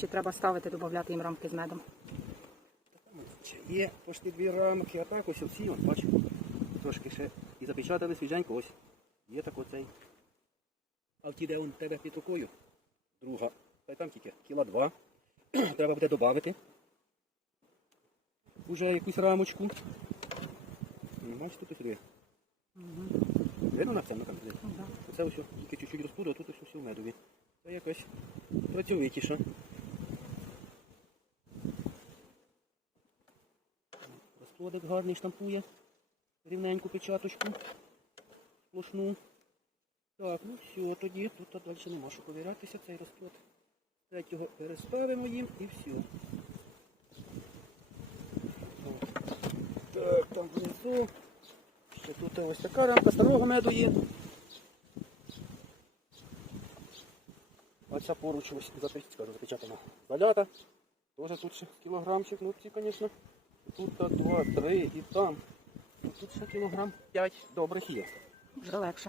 Чи треба ставити, додати їм рамки з медом? Є почти дві рамки, а так ось всі, от бачите, трошки ще і запечатали свіженько, ось. Є так оцей. А в ті, де он тебе під рукою, друга, та й там тільки кіла два. Треба буде додати. Уже якусь рамочку. Ну, Бачите, тут ось дві. Видно на цьому там? Ну, да. Оце ось тільки чуть-чуть розпудрив, а тут ось все в медові. Це якось працьовитіше. Розплодик гарний штампує. Рівненьку печаточку. Сплошну. Так, ну все, тоді тут далі нема що повірятися, цей розплод. Третього переставимо їм і все. Так, там внизу. Ще тут ось така рамка старого меду є. Оця поруч ось запечатана, залята. Тоже тут ще кілограмчик, ну ці, звісно. Тут два, три і там. Тут ще кілограм п'ять добрих є. Вже легше.